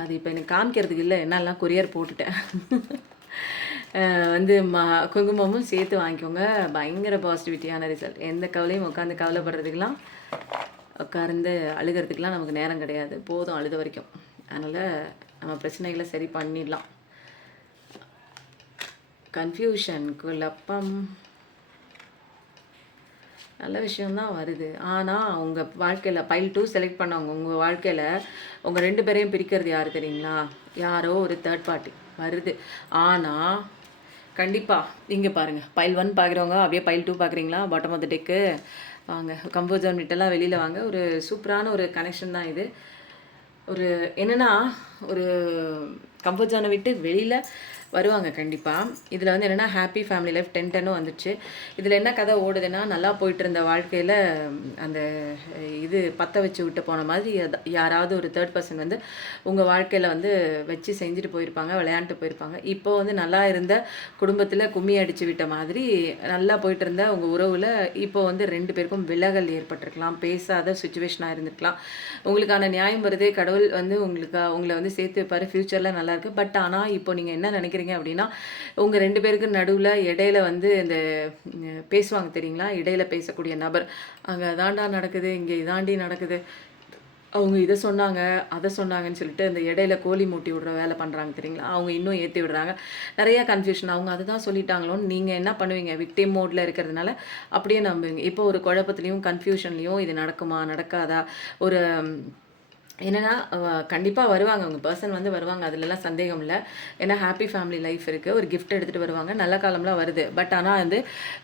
அது இப்போ எனக்கு காமிக்கிறதுக்கு இல்லை, என்னெல்லாம் கொரியர் போட்டுட்டேன். வந்து குங்குமமும் சேர்த்து வாங்கிக்கோங்க. பயங்கர பாசிட்டிவிட்டியான ரிசல்ட். எந்த கவலையும் உட்காந்து கவலைப்படுறதுக்கெலாம், உட்கார்ந்து அழுகிறதுக்கெலாம் நமக்கு நேரம் கிடையாது. போதும் அழுத வரைக்கும். அதனால் நம்ம பிரச்சனைகளை சரி பண்ணிடலாம். கன்ஃபியூஷன், குழப்பம், நல்ல விஷயம்தான் வருது. ஆனால் உங்கள் வாழ்க்கையில் பைல் 2 செலக்ட் பண்ணவங்க உங்கள் வாழ்க்கையில் உங்கள் 2 பேரையும் பிரிக்கிறது யார் தெரியுங்களா? யாரோ ஒரு தேர்ட் பார்ட்டி வருது. ஆனால் கண்டிப்பாக இங்கே பாருங்கள். பைல் 1 பார்க்குறவங்க அப்படியே பைல் 2 பார்க்குறீங்களா? பாட்டம் ஆஃப் த டெக்கு வாங்க. கம்ஃபர்ட் ஜோன் விட்டெல்லாம் வெளியில் வாங்க. ஒரு சூப்பரான ஒரு கனெக்ஷன் தான் இது. ஒரு என்னென்னா, ஒரு கம்ஃபர்ட் ஜோனை விட்டு வெளியில் வருவாங்க கண்டிப்பாக. இதில் வந்து என்னென்னா ஹாப்பி ஃபேமிலி லைஃப் 10-10 வந்துச்சு. இதில் என்ன கதை ஓடுதுன்னா, நல்லா போயிட்டு இருந்த வாழ்க்கையில் அந்த இது பற்ற வச்சு விட்டு போன மாதிரி யாராவது ஒரு தேர்ட் பர்சன் வந்து உங்கள் வாழ்க்கையில் வந்து வச்சு செஞ்சுட்டு போயிருப்பாங்க, விளையாண்டுட்டு போயிருப்பாங்க. இப்போ வந்து நல்லா இருந்த குடும்பத்தில் கும்மி அடித்து விட்ட மாதிரி நல்லா போயிட்டு இருந்த உங்கள் உறவில் இப்போ வந்து 2 பேருக்கும் விலகல் ஏற்பட்டிருக்கலாம். பேசாத சுச்சுவேஷனாக இருந்திருக்கலாம். உங்களுக்கான நியாயம் வருது. கடவுள் வந்து உங்களை வந்து சேர்த்து வைப்பார். ஃப்யூச்சரில் நல்லாயிருக்கு. பட் ஆனால் இப்போ நீங்கள் என்ன நினைக்கிறீங்க அப்படின்னா, உங்கள் 2 பேருக்கு நடுவில் இடையில வந்து இந்த பேசுவாங்க தெரியுங்களா? இடையில பேசக்கூடிய நபர், அங்கே அதாண்டா நடக்குது, இங்கே இதாண்டி நடக்குது, அவங்க இதை சொன்னாங்க அதை சொன்னாங்கன்னு சொல்லிட்டு இந்த இடையில கோழி மூட்டி விடுற வேலை பண்ணுறாங்க தெரியுங்களா? அவங்க இன்னும் ஏற்றி விடுறாங்க. நிறையா கன்ஃபியூஷன். அவங்க அதை தான் சொல்லிட்டாங்களோன்னு நீங்கள் என்ன பண்ணுவீங்க? விக்டிம் மோடில் இருக்கிறதுனால அப்படியே நம்புவீங்க. இப்போ ஒரு குழப்பத்துலேயும் கன்ஃபியூஷன்லேயும் இது நடக்குமா நடக்காதா, ஒரு என்னென்னா கண்டிப்பாக வருவாங்க. உங்கள் பர்சன் வந்து வருவாங்க. அதுலலாம் சந்தேகம் இல்லை. ஏன்னா ஹாப்பி ஃபேமிலி லைஃப் இருக்குது. ஒரு கிஃப்ட் எடுத்துகிட்டு வருவாங்க. நல்ல காலம்லாம் வருது. பட் ஆனால் வந்து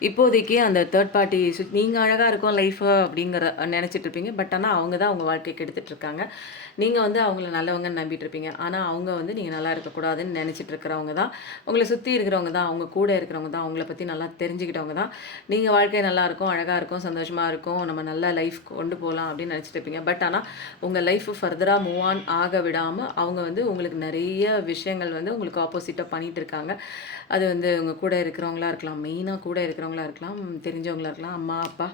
இப்போதைக்கு அந்த தேர்ட் பார்ட்டி நீங்கள் அழகாக இருக்கும் லைஃபு அப்படிங்கிற நினச்சிட்டு இருப்பீங்க. பட் ஆனால் அவங்க தான் உங்கள் வாழ்க்கையை கெடுத்துட்ருக்காங்க. நீங்கள் வந்து அவங்கள நல்லவங்கன்னு நம்பிட்டு இருப்பீங்க. ஆனால் அவங்க வந்து நீங்கள் நல்லா இருக்கக்கூடாதுன்னு நினச்சிட்டு இருக்கிறவங்க தான். உங்களை சுற்றி இருக்கிறவங்க தான், அவங்க கூட இருக்கிறவங்க தான், அவங்கள பற்றி நல்லா தெரிஞ்சுக்கிட்டவங்க தான். நீங்கள் வாழ்க்கை நல்லாயிருக்கும், அழகாக இருக்கும், சந்தோஷமாக இருக்கும், நம்ம நல்ல லைஃப் கொண்டு போகலாம் அப்படின்னு நினச்சிட்டு இருப்பீங்க. பட் ஆனால் உங்கள் லைஃப் ஃபர்தராக மூவ் ஆன் ஆக விடாமல் அவங்க வந்து உங்களுக்கு நிறைய விஷயங்கள் வந்து உங்களுக்கு ஆப்போசிட்டாக பண்ணிகிட்டு இருக்காங்க. அது வந்து உங்கள் கூட இருக்கிறவங்களா இருக்கலாம், மெயினாக கூட இருக்கிறவங்களா இருக்கலாம், தெரிஞ்சவங்களா இருக்கலாம், அம்மா அப்பா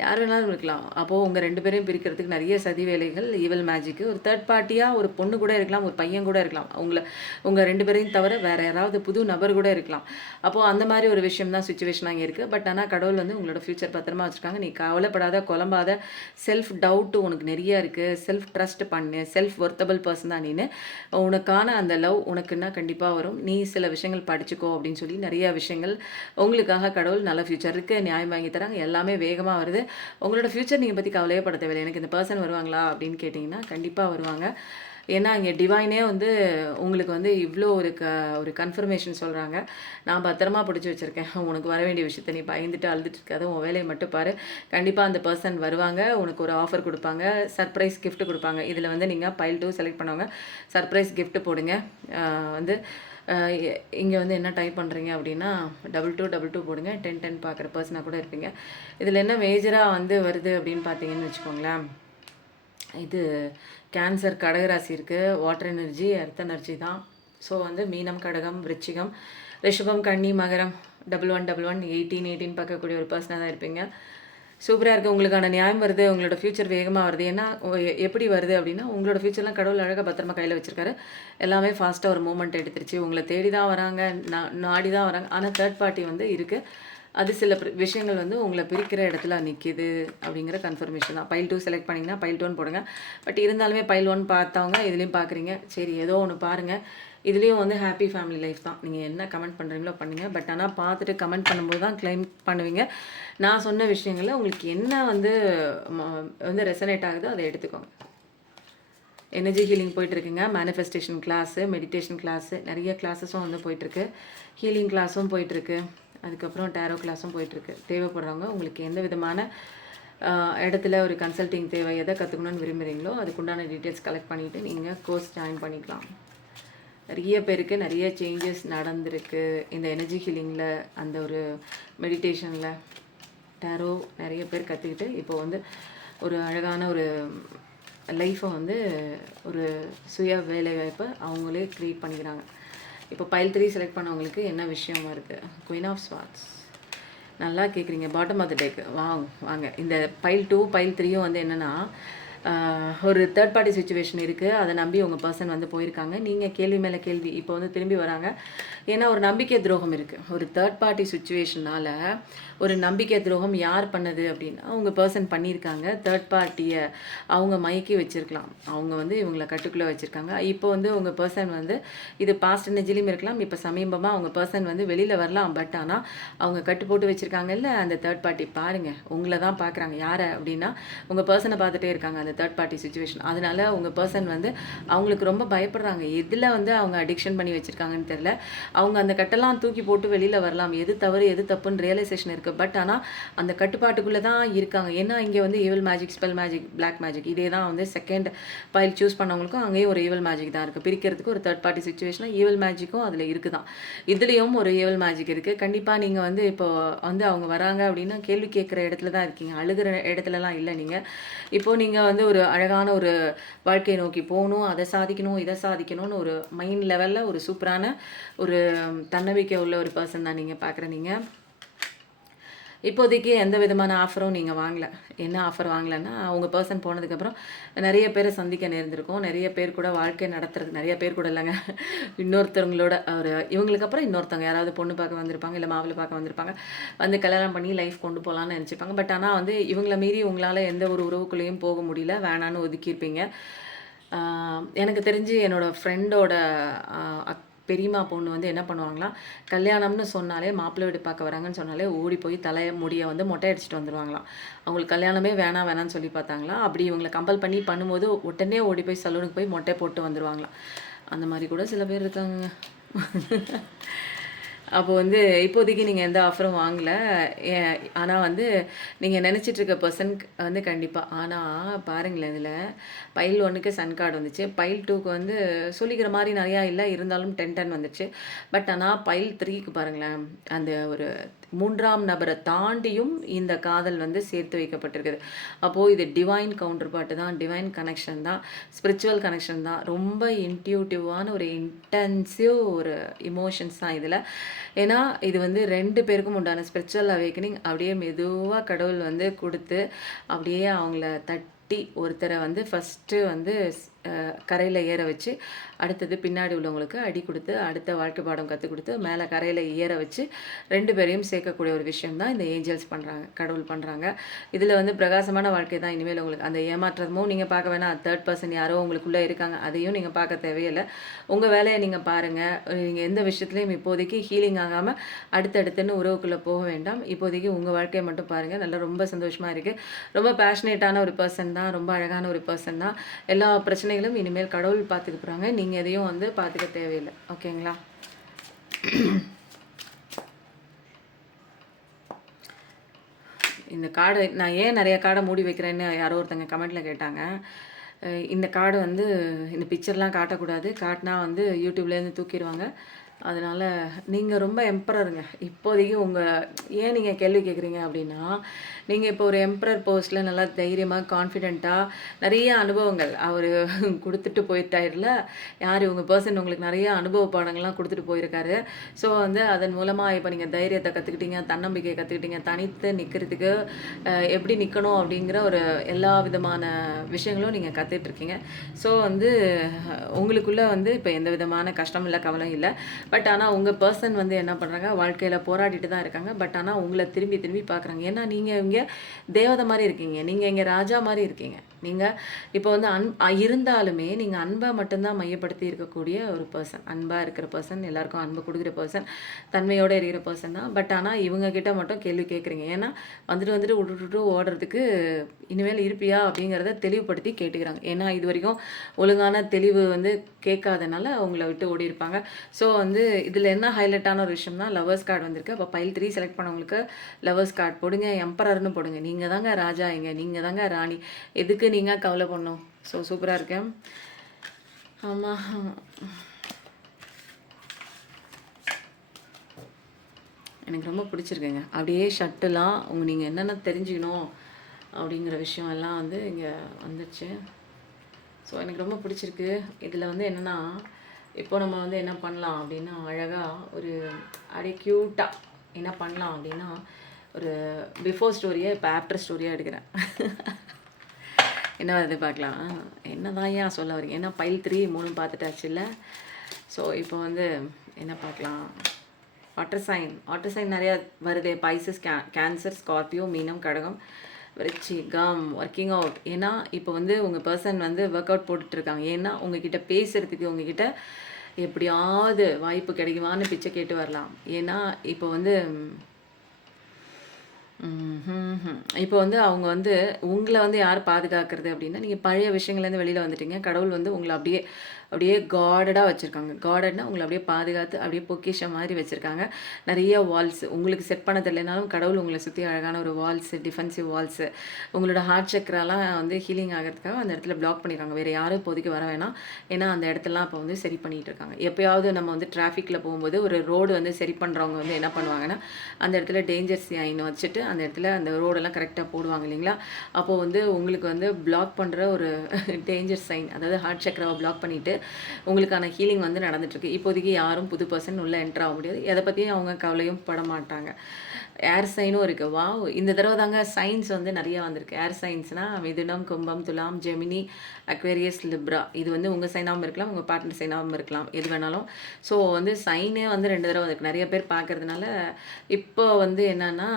யார் வேணாலும் இருக்கலாம். அப்போது உங்கள் 2 பேரையும் பிரிக்கிறதுக்கு நிறைய சதி வேலைகள், ஈவில் மேஜிக்கு. ஒரு தேர்ட் பார்ட்டியாக ஒரு பொண்ணு கூட இருக்கலாம், ஒரு பையன் கூட இருக்கலாம். உங்கள் 2 பேரையும் தவிர வேறு யாராவது புது நபர் கூட இருக்கலாம். அப்போது அந்த மாதிரி ஒரு விஷயம் தான் சுச்சுவேஷன் அங்கே இருக்குது. பட் ஆனால் கடவுள் வந்து உங்களோட ஃப்யூச்சர் பத்திரமா வச்சுருக்காங்க. நீ கவலைப்படாத, குழம்பாத. செல்ஃப் டவுட்டு உனக்கு நிறைய இருக்குது. செல்ஃப் ட்ரஸ்ட் பண்ணு. செல்ஃப் ஒர்த்தபிள் பர்சன் தான் நீனு. உனக்கான அந்த லவ் உனக்குன்னா கண்டிப்பாக வரும். நீ சில விஷயங்கள் படிச்சுக்கோ அப்படின்னு சொல்லி நிறைய விஷயங்கள் உங்களுக்காக கடவுள் நல்ல ஃப்யூச்சர் இருக்குது, நியாயம் வாங்கி தராங்க. எல்லாமே வேகமாக வருது. உங்களோட ஃப்யூச்சர் நீங்கள் பற்றி கவலையே பட தேவையில்லை. எனக்கு இந்த பர்சன் வருவாங்களா அப்படின்னு கேட்டிங்கன்னா கண்டிப்பாக வருவாங்க. ஏன்னா இங்கே டிவைனே வந்து உங்களுக்கு வந்து இவ்வளோ ஒரு கன்ஃபர்மேஷன் சொல்கிறாங்க. நான் பத்திரமா பிடிச்சி வச்சுருக்கேன். உனக்கு வர வேண்டிய விஷயத்த நீ பயந்துட்டு அழுதுட்டு இருக்காது. உன் வேலையை மட்டும் பாரு. கண்டிப்பாக அந்த பர்சன் வருவாங்க. உனக்கு ஒரு ஆஃபர் கொடுப்பாங்க, சர்ப்ரைஸ் கிஃப்ட் கொடுப்பாங்க. இதில் வந்து நீங்கள் பைல் 2 செலக்ட் பண்ணவங்க சர்ப்ரைஸ் கிஃப்ட் போடுங்க. வந்து இங்கே வந்து என்ன டைப் பண்ணுறீங்க அப்படின்னா 2222 போடுங்க. 1010 பார்க்குற பர்சனாக கூட இருப்பீங்க. இதில் என்ன மேஜராக வந்து வருது அப்படின்னு பார்த்தீங்கன்னு வச்சுக்கோங்களேன். இது கேன்சர் கடகராசி இருக்குது. வாட்டர் எனர்ஜி, எர்த் எனர்ஜி தான். ஸோ வந்து மீனம், கடகம், விருச்சிகம், ரிஷபம், கன்னி, மகரம், 1111 18 பார்க்கக்கூடிய ஒரு பர்சனாக தான் இருப்பீங்க. சூப்பராக இருக்குது. உங்களுக்கான நியாயம் வருது. உங்களோட ஃப்யூச்சர் வேகமாக வருது. ஏன்னா எப்படி வருது அப்படின்னா உங்களோட ஃப்யூச்சர்லாம் கடவுள் அழகாக பத்திரமா கையில் வச்சுருக்காரு. எல்லாமே ஃபாஸ்ட்டாக ஒரு மூமெண்ட் எடுத்துருச்சு. உங்களை தேடி தான் வராங்க, நாடி தான் வராங்க. ஆனால் தேர்ட் பார்ட்டி வந்து இருக்குது. அது சில விஷயங்கள் வந்து உங்களை பிரிக்கிற இடத்துல நிற்கிது அப்படிங்கிற கன்ஃபர்மேஷன் தான். பைல் 2 செலக்ட் பண்ணிங்கன்னா பைல் 2 போடுங்க. பட் இருந்தாலுமே பைல் 1 பார்த்தவங்க இதுலேயும் பார்க்குறீங்க. சரி ஏதோ ஒன்று பாருங்கள். இதுலேயும் வந்து ஹாப்பி ஃபேமிலி லைஃப் தான். நீங்கள் என்ன கமெண்ட் பண்ணுறீங்களோ பண்ணுங்க. பட் ஆனால் பார்த்துட்டு கமெண்ட் பண்ணும்போது தான் கிளைம் பண்ணுவீங்க. நான் சொன்ன விஷயங்களில் உங்களுக்கு என்ன வந்து ரெசனேட் ஆகுதோ அதை எடுத்துக்கோங்க. எனர்ஜி ஹீலிங் போயிட்டுருக்குங்க. மேனிஃபெஸ்டேஷன் கிளாஸு, மெடிடேஷன் கிளாஸு, நிறைய கிளாஸஸும் வந்து போயிட்டுருக்கு. ஹீலிங் கிளாஸும் போயிட்டுருக்கு. அதுக்கப்புறம் டேரோ கிளாஸும் போயிட்டுருக்கு. தேவைப்படுறவங்க உங்களுக்கு எந்த விதமான இடத்துல ஒரு கன்சல்டிங் தேவை, எதை கற்றுக்கணும்னு விரும்புகிறீங்களோ அதுக்குண்டான டீட்டெயில்ஸ் கலெக்ட் பண்ணிவிட்டு நீங்கள் கோர்ஸ் ஜாயின் பண்ணிக்கலாம். நிறைய பேருக்கு நிறைய சேஞ்சஸ் நடந்திருக்கு இந்த எனர்ஜி ஹீலிங்கில், அந்த ஒரு மெடிடேஷனில். டேரோ நிறைய பேர் கற்றுக்கிட்டு இப்போ வந்து ஒரு அழகான ஒரு லைஃப்பை வந்து ஒரு சுய வேலைவாய்ப்பை அவங்களே க்ரியேட் பண்ணிக்கிறாங்க. இப்போ பைல் 3 செலக்ட் பண்ணவங்களுக்கு என்ன விஷயமா இருக்குது? Queen of swords. நல்லா கேட்குறீங்க. பாட்டம் ஆஃப் த டேக்கு வாங்க. இந்த பைல் 2 பைல் 3யும் வந்து என்னென்னா ஒரு தேர்ட் பார்ட்டி சுச்சுவேஷன் இருக்குது. அதை நம்பி உங்கள் பர்சன் வந்து போயிருக்காங்க. நீங்கள் கேள்வி மேலே கேள்வி இப்போ வந்து திரும்பி வராங்க. ஏன்னா ஒரு நம்பிக்கை துரோகம் இருக்குது. ஒரு தேர்ட் பார்ட்டி சுச்சுவேஷனால் ஒரு நம்பிக்கை துரோகம் யார் பண்ணது அப்படின்னா உங்கள் பர்சன் பண்ணியிருக்காங்க. தேர்ட் பார்ட்டியை அவங்க மயக்கி வச்சுருக்கலாம். அவங்க வந்து இவங்களை கட்டுக்குள்ளே வச்சுருக்காங்க. இப்போ வந்து உங்கள் பர்சன் வந்து இது பாஸ்ட் எனர்ஜிலையும் இருக்கலாம். இப்போ சமீபமாக அவங்க பர்சன் வந்து வெளியில் வரலாம். பட் ஆனால் அவங்க கட்டு போட்டு வச்சுருக்காங்கல்ல அந்த தேர்ட் பார்ட்டி, பாருங்கள் உங்களை தான் பார்க்குறாங்க. யாரை அப்படின்னா உங்கள் பர்சனை பார்த்துட்டே இருக்காங்க அந்த தேர்ட் பார்ட்டி சுச்சுவேஷன். அதனால உங்கள் பர்சன் வந்து அவங்களுக்கு ரொம்ப பயப்படுறாங்க. எதில் வந்து அவங்க அடிக்ஷன் பண்ணி வச்சுருக்காங்கன்னு தெரியல. அவங்க அந்த கட்டெல்லாம் தூக்கி போட்டு வெளியில் வரலாம். எது தவறு எது தப்புன்னு ரியலைசேஷன் இருக்குது. பட் ஆனால் அந்த கட்டுப்பாட்டுக்குள்ளே தான் இருக்காங்க. ஏன்னா இங்கே வந்து evil magic, spell magic, black magic இதே தான் வந்து செகண்ட் பைல் சூஸ் பண்ணவங்களுக்கும் அங்கேயும் ஒரு ஈவில் மேஜிக் தான் இருக்குது. பிரிக்கிறதுக்கு ஒரு தேர்ட் பார்ட்டி சுச்சுவேஷனாக ஈவில் மேஜிக்கும் அதில் இருக்குது தான். இதுலேயும் ஒரு ஈவில் மேஜிக் இருக்குது. கண்டிப்பாக நீங்கள் வந்து இப்போ வந்து அவங்க வராங்க அப்படின்னா கேள்வி கேட்குற இடத்துல தான் இருக்கீங்க. அழுகிற இடத்துலலாம் இல்லை. நீங்கள் இப்போது நீங்கள் வந்து ஒரு அழகான ஒரு வாழ்க்கையை நோக்கி போகணும், அதை சாதிக்கணும், இதை சாதிக்கணும்னு ஒரு மைண்ட் லெவலில் ஒரு சூப்பரான ஒரு தன்னம்பிக்கை உள்ள ஒரு பர்சன் தான் நீங்கள் பார்க்குற. நீங்கள் இப்போதைக்கு எந்த விதமான ஆஃபரும் நீங்கள் வாங்கலை. என்ன ஆஃபர் வாங்கலைன்னா உங்கள் பர்சன் போனதுக்கப்புறம் நிறைய பேரை சந்திக்க நேர்ந்திருக்கும். நிறைய பேர் கூட வாழ்க்கை நடத்துறதுக்கு, நிறைய பேர் கூட இல்லைங்க, இன்னொருத்தவங்களோட ஒரு இவங்களுக்கு அப்புறம் இன்னொருத்தவங்க யாராவது பொண்ணு பார்க்க வந்திருப்பாங்க, இல்லை மாப்பிள்ளை பார்க்க வந்திருப்பாங்க. வந்து கல்யாணம் பண்ணி லைஃப் கொண்டு போகலான்னு நினச்சிப்பாங்க. பட் ஆனால் வந்து இவங்கள மீறி உங்களால் எந்த ஒரு உறவுக்குள்ளேயும் போக முடியல, வேணான்னு ஒதுக்கியிருப்பீங்க. எனக்கு தெரிஞ்சு என்னோடய ஃப்ரெண்டோட பெரியம்மா பொண்ணு வந்து என்ன பண்ணுவாங்களாம், கல்யாணம்னு சொன்னாலே மாப்பிள்ளை வீடு பார்க்க வராங்கன்னு சொன்னாலே ஓடி போய் முடியை வந்து மொட்டை அடிச்சுட்டு வந்துடுவாங்களாம். அவங்களுக்கு கல்யாணமே வேணான்னு சொல்லி பார்த்தாங்களாம். அப்படி இவங்களை கம்பல் பண்ணி பண்ணும்போது உடனே ஓடி போய் சலூனுக்கு போய் மொட்டை போட்டு வந்துடுவாங்களாம். அந்த மாதிரி கூட சில பேர் இருக்காங்க. அப்போ வந்து இப்போதைக்கு நீங்கள் எந்த ஆஃபரும் வாங்கலை. ஆனால் வந்து நீங்கள் நினச்சிட்ருக்க பர்சனுக்கு வந்து கண்டிப்பாக. ஆனால் பாருங்களேன், இதில் பைல் 1க்கு சன் கார்டு வந்துச்சு. பைல் 2க்கு வந்து சொல்லிக்கிற மாதிரி நிறையா இல்லை, இருந்தாலும் 1010 வந்துச்சு. பட் ஆனால் பைல் 3க்கு பாருங்களேன், அந்த ஒரு மூன்றாம் நபரை தாண்டியும் இந்த காதல் வந்து சேர்த்து வைக்கப்பட்டிருக்குது. அப்போது இது டிவைன் கவுண்டர் பார்ட்டு தான், டிவைன் கனெக்ஷன் தான், ஸ்பிரிச்சுவல் கனெக்ஷன் தான். ரொம்ப இன்ட்யூட்டிவான ஒரு இன்டென்சிவ் ஒரு இமோஷன்ஸ் தான் இதில். ஏன்னா இது வந்து 2 பேருக்கும் உண்டான ஸ்பிரிச்சுவல் அவேக்கனிங் அப்படியே மெதுவாக கடவுள் வந்து கொடுத்து அப்படியே அவங்கள ஒருத்தரை வந்து ஃபஸ்ட்டு வந்து கரையில் ஏற வச்சு, அடுத்தது பின்னாடி உள்ளவங்களுக்கு அடி கொடுத்து, அடுத்த வாழ்க்கை பாடம் கற்றுக் கொடுத்து, மேலே கரையில் ஏற வச்சு 2 பேரையும் சேர்க்கக்கூடிய ஒரு விஷயம் தான் இந்த ஏஞ்சல்ஸ் பண்ணுறாங்க, கடவுள் பண்ணுறாங்க. இதில் வந்து பிரகாசமான வாழ்க்கை தான் இனிமேல் உங்களுக்கு. அந்த ஏமாற்றமும் நீங்கள் பார்க்க வேணாம், தேர்ட் பர்சன் யாரோ உங்களுக்குள்ளே இருக்காங்க அதையும் நீங்கள் பார்க்க தேவையில்லை. உங்கள் வேலையை நீங்கள் பாருங்கள். நீங்கள் எந்த விஷயத்துலையும் இப்போதைக்கு ஹீலிங் ஆகாமல் அடுத்தடுத்துன்னு உறவுக்குள்ளே போக வேண்டாம். இப்போதைக்கு உங்கள் வாழ்க்கையை மட்டும் பாருங்கள். நல்லா ரொம்ப சந்தோஷமாக இருக்குது. ரொம்ப பேஷனேட்டான ஒரு பர்சன் தான், ரொம்ப அழகான ஒரு பர்சன் தான். எல்லா பிரச்சனைகளும் இனிமேல் கடவுள் பார்த்துக்க போகிறாங்க. நீங்கள் எதையும் வந்து பார்த்துக்க தேவையில்லை. ஓகேங்களா? இந்த கார்டு நான் ஏன் நிறைய கார்டை மூடி வைக்கிறேன்னு யாரோ ஒருத்தங்க கமெண்ட்டில் கேட்டாங்க. இந்த கார்டு வந்து இந்த பிக்சர்லாம் காட்டக்கூடாது, காட்டினா வந்து யூடியூப்லேருந்து தூக்கிடுவாங்க. அதனால் நீங்கள் ரொம்ப எம்பரருங்க. இப்போதைக்கு ஏன் நீங்கள் கேள்வி கேட்குறீங்க அப்படின்னா, நீங்கள் இப்போ ஒரு எம்பரர் போஸ்ட்டில் நல்லா தைரியமாக கான்ஃபிடெண்ட்டாக நிறைய அனுபவங்கள் அவர் கொடுத்துட்டு போயிட்டார்ல. யார் உங்கள் பர்சன் உங்களுக்கு நிறைய அனுபவ பாடங்கள்லாம் கொடுத்துட்டு போயிருக்காரு. ஸோ வந்து அதன் மூலமாக இப்போ நீங்கள் தைரியத்தை கற்றுக்கிட்டீங்க, தன்னம்பிக்கையை கற்றுக்கிட்டீங்க, தனித்து நிற்கிறதுக்கு எப்படி நிற்கணும் அப்படிங்கிற ஒரு எல்லா விதமான விஷயங்களும் நீங்கள் கற்றுட்ருக்கீங்க. ஸோ வந்து உங்களுக்குள்ளே வந்து இப்போ எந்த விதமான கஷ்டம் இல்லை, கவலையும் இல்லை. பட் ஆனால் உங்கள் பர்சன் வந்து என்ன பண்ணுறாங்க, வாழ்க்கையில் போராடிட்டு தான் இருக்காங்க. பட் ஆனால் உங்களை திரும்பி திரும்பி பார்க்குறாங்க. ஏன்னா நீங்கள் இங்கே தேவதை மாதிரி இருக்கீங்க, நீங்கள் இங்கே ராஜா மாதிரி இருக்கீங்க. நீங்கள் இப்போ வந்து இருந்தாலுமே நீங்கள் அன்பை மட்டும்தான் மையப்படுத்தி இருக்கக்கூடிய ஒரு பர்சன், அன்பாக இருக்கிற பர்சன், எல்லாருக்கும் அன்பை கொடுக்குற பர்சன், தன்மையோடு இருக்கிற பர்சன் தான். பட் ஆனால் இவங்கக்கிட்ட மட்டும் கேள்வி கேட்குறீங்க. ஏன்னா வந்துட்டு விட்டுட்டு ஓடுறதுக்கு இனிமேல் இருப்பியா அப்படிங்கிறத தெளிவுபடுத்தி கேட்டுக்கிறாங்க. ஏன்னா இது வரைக்கும் ஒழுங்கான தெளிவு வந்து கேட்காதனால அவங்கள விட்டு ஓடி இருப்பாங்க. ஸோ வந்து இதில் என்ன ஹைலைட்டான ஒரு விஷயம்னா லவர்ஸ் கார்டு வந்திருக்கு. அப்போ பைல் 3 செலக்ட் பண்ணவங்களுக்கு லவர்ஸ் கார்டு போடுங்க, எம்பரர்னு போடுங்க. நீங்கள் தாங்க ராஜா, நீங்கள் தாங்க ராணி, எதுக்கு நீங்கள் கவலை பண்ணணும். ஸோ சூப்பராக இருக்கேன். ஆமாம், எனக்கு ரொம்ப பிடிச்சிருக்குங்க. அப்படியே ஷர்ட்டுலாம் நீங்கள் என்னென்ன தெரிஞ்சுக்கணும் அப்படிங்கிற விஷயம் எல்லாம் வந்து இங்கே வந்துச்சு. ஸோ எனக்கு ரொம்ப பிடிச்சிருக்கு. இதில் வந்து என்னென்னா, இப்போ நம்ம வந்து என்ன பண்ணலாம் அப்படின்னா, அழகாக ஒரு அப்படியே க்யூட்டாக என்ன பண்ணலாம் அப்படின்னா, ஒரு பிஃபோர் ஸ்டோரியை இப்போ ஆஃப்டர் ஸ்டோரியாக எடுக்கிறேன். என்ன வருது பார்க்கலாம். என்ன தான் ஏன் சொல்ல வரீங்க? ஏன்னா பைல் 3 3 பார்த்துட்டாச்சு இல்லை. ஸோ இப்போ வந்து என்ன பார்க்கலாம், வாட்டர் சைன் நிறையா வருது. பைசஸ், கேன்சர், ஸ்கார்பியோ, மீனம், கடகம், விருச்சிகம், ஒர்க்கிங் அவுட். ஏன்னா இப்போ வந்து உங்கள் பர்சன் வந்து ஒர்க் அவுட் போட்டுட்ருக்காங்க. ஏன்னா உங்ககிட்ட பேசுகிறதுக்கு உங்ககிட்ட எப்படியாவது வாய்ப்பு கிடைக்குமான்னு பிச்சை கேட்டு வரலாம். ஏன்னா இப்போ வந்து இப்போ வந்து அவங்க வந்து உங்களை வந்து யார் பாதுகாக்கிறது அப்படின்னா, நீங்கள் பழைய விஷயங்கள்லேருந்து வெளியில் வந்துட்டீங்க. கடவுள் வந்து உங்களை அப்படியே அப்படியே காடடாக வச்சுருக்காங்க. காடட்னா உங்களை அப்படியே பாதுகாத்து அப்படியே பொக்கிஷம் மாதிரி வச்சுருக்காங்க. நிறைய வால்ஸ் உங்களுக்கு செட் பண்ண தெரியலனாலும் கடவுள் உங்களை சுற்றி அழகான ஒரு வால்ஸு, டிஃபென்சிவ் வால்ஸு, உங்களோட ஹார்ட் சக்கரெல்லாம் வந்து ஹீலிங் ஆகிறதுக்காக அந்த இடத்துல பிளாக் பண்ணியிருக்காங்க. வேறு யாரும் இப்போதைக்கு வர வேணாம். ஏன்னா அந்த இடத்துலலாம் இப்போ வந்து சரி பண்ணிகிட்டு இருக்காங்க. எப்போயாவது நம்ம வந்து டிராஃபிக்கில் போகும்போது ஒரு ரோடு வந்து சரி பண்ணுறவங்க வந்து என்ன பண்ணுவாங்கன்னா, அந்த இடத்துல டேஞ்சர் சைன் வச்சுட்டு அந்த இடத்துல அந்த ரோடெல்லாம் கரெக்டாக போடுவாங்க இல்லைங்களா? அப்போது வந்து உங்களுக்கு வந்து பிளாக் பண்ணுற ஒரு டேஞ்சர் சைன், அதாவது ஹார்ட் சக்கராவை பிளாக் பண்ணிவிட்டு உங்களுக்கான ஹீலிங் வந்து நடந்துட்டுருக்கு. இப்போதைக்கு யாரும் புது பர்சன் உள்ளே என்ட்ரு ஆக முடியாது. எதை பற்றியும் அவங்க கவலையும் பட மாட்டாங்க. ஏர் சைனும் இருக்குது. வாவ், இந்த தடவை தாங்க சைன்ஸ் வந்து நிறையா வந்திருக்கு. ஏர் சைன்ஸ்னால் மிதுனம், கும்பம், துலாம், ஜெமினி, அக்வேரியஸ், லிப்ரா. இது வந்து உங்கள் சைனாகவும் இருக்கலாம், உங்கள் பார்ட்னர் சைனாகவும் இருக்கலாம், எது வேணாலும். ஸோ வந்து சைனே வந்து 2 தடவை வந்திருக்கு. நிறைய பேர் பார்க்கறதுனால இப்போ வந்து என்னென்னா,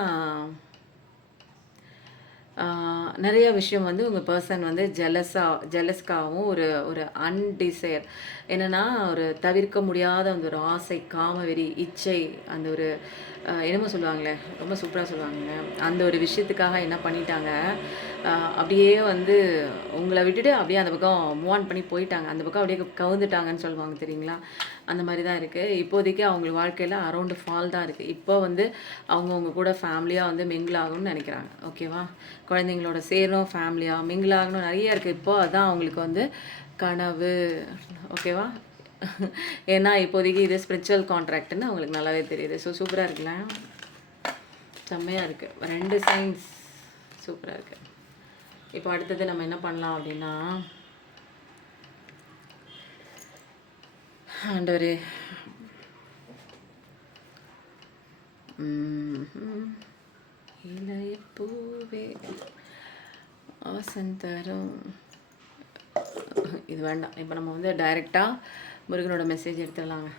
நிறைய விஷயம் வந்து உங்கள் பர்சன் வந்து ஜெலஸ்க்காகவும் ஒரு ஒரு அன்டிசையர் என்னென்னா, ஒரு தவிர்க்க முடியாத அந்த ஒரு ஆசை, காமவெறி, இச்சை, அந்த ஒரு என்னமோ சொல்லுவாங்களே, ரொம்ப சூப்பராக சொல்லுவாங்க. அந்த ஒரு விஷயத்துக்காக என்ன பண்ணிட்டாங்க, அப்படியே வந்து உங்களை விட்டுட்டு அப்படியே அந்த பக்கம் மூவ் ஆன் பண்ணி போயிட்டாங்க. அந்த பக்கம் அப்படியே கவுந்துட்டாங்கன்னு சொல்லுவாங்க தெரியுங்களா? அந்த மாதிரி தான் இருக்குது. இப்போதைக்கு அவங்க வாழ்க்கையில் அரௌண்டு ஃபால் தான் இருக்குது. இப்போ வந்து அவங்க கூட ஃபேமிலியாக வந்து மிங்கிள் ஆகணும்னு நினைக்கிறாங்க. ஓகேவா? குழந்தைங்களோட சேரணும், ஃபேமிலியாக மிங்கிள் ஆகணும், நிறைய இருக்குது. இப்போது அதுதான் அவங்களுக்கு வந்து கனவு. ஓகேவா? ஏன்னா இப்போதைக்கு இது ஸ்பிரிச்சுவல் கான்ட்ராக்ட்னு அவங்களுக்கு நல்லாவே தெரியுது. ஸோ சூப்பராக இருக்குல்ல? செம்மையாக இருக்குது. 2 சைன்ஸ் சூப்பராக இருக்குது. இப்போ அடுத்தது நம்ம என்ன பண்ணலாம் அப்படின்னா, ஆண்டவரே இளைய பூவே ஆசந்தரம், இது வேண்டாம். இப்போ நம்ம வந்து டைரெக்டாக முருகனோட மெசேஜ் எடுத்துடலாங்க.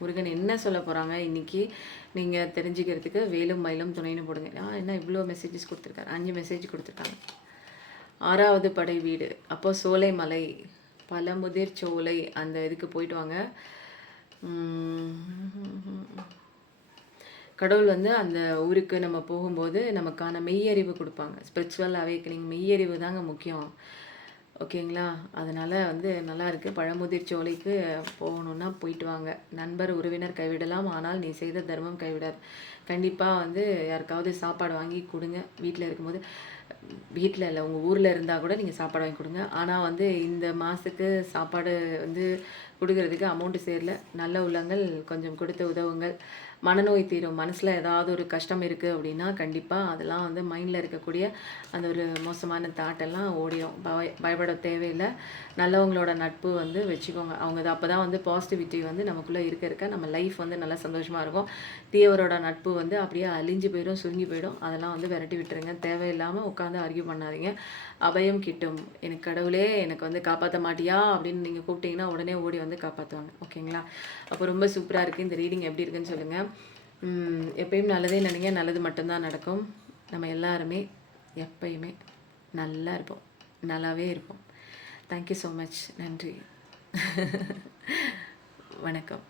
முருகன் என்ன சொல்ல போகிறாங்க இன்றைக்கி நீங்கள் தெரிஞ்சுக்கிறதுக்கு வேலும் மயிலும் துணைன்னு போடுங்க. என்ன இவ்வளோ மெசேஜஸ் கொடுத்துருக்காரு, 5 மெசேஜ் கொடுத்துருக்காங்க. 6வது படை வீடு, அப்போ சோலைமலை பழமுதிர் சோலை அந்த இதுக்கு போயிட்டு வாங்க. கடவுள் வந்து அந்த ஊருக்கு நம்ம போகும்போது நமக்கான மெய்யறிவு கொடுப்பாங்க. ஸ்பிரிச்சுவல் அவேக்கனிங் மெய்யறிவு தாங்க முக்கியம். ஓகேங்களா? அதனால் வந்து நல்லா இருக்குது. பழமுதிர் சோலைக்கு போகணுன்னா போயிட்டு வாங்க. நண்பர் உறவினர் கைவிடலாம், ஆனால் நீ செய்த தர்மம் கைவிடாது. கண்டிப்பாக வந்து யாருக்காவது சாப்பாடு வாங்கி கொடுங்க. வீட்டில் இருக்கும்போது, வீட்டில் இல்லை உங்கள் ஊரில் இருந்தால் கூட நீங்கள் சாப்பாடு வாங்கி கொடுங்க. ஆனால் வந்து இந்த மாதத்துக்கு சாப்பாடு வந்து கொடுக்கறதுக்கு அமௌண்ட்டு சேரல. நல்ல உள்ளங்கள் கொஞ்சம் கொடுத்து உதவுங்கள். மனநோய் தீரும். மனசில் ஏதாவது ஒரு கஷ்டம் இருக்குது அப்படின்னா கண்டிப்பாக அதெல்லாம் வந்து மைண்டில் இருக்கக்கூடிய அந்த ஒரு மோசமான தாட்டெல்லாம் ஓடிடும். பயப்பட தேவையில்லை. நல்லவங்களோட நட்பு வந்து வச்சுக்கோங்க. அவங்க அப்போ தான் வந்து பாசிட்டிவிட்டி வந்து நமக்குள்ளே இருக்க நம்ம லைஃப் வந்து நல்லா சந்தோஷமாக இருக்கும். தீயவரோட நட்பு வந்து அப்படியே அழிஞ்சு போயிடும், சுருங்கி போயிடும். அதெல்லாம் வந்து விரட்டி விட்டுருங்க. தேவையில்லாமல் உட்காந்து ஆர்கியூ பண்ணாதீங்க. அபயம் கிட்டும். எனக்கு கடவுளே எனக்கு வந்து காப்பாற்ற மாட்டியா அப்படின்னு நீங்கள் கூப்பிட்டீங்கன்னா உடனே ஓடி வந்து காப்பாற்றுவாங்க. ஓகேங்களா? அப்போ ரொம்ப சூப்பராக இருக்குது. இந்த ரீடிங் எப்படி இருக்குன்னு சொல்லுங்கள். எப்பயும் நல்லதே நினைங்க, நல்லது மட்டும்தான் நடக்கும். நம்ம எல்லாருமே எப்பயுமே நல்லா இருப்போம், நல்லாவே இருப்போம். Thank you so much. நன்றி. வணக்கம்.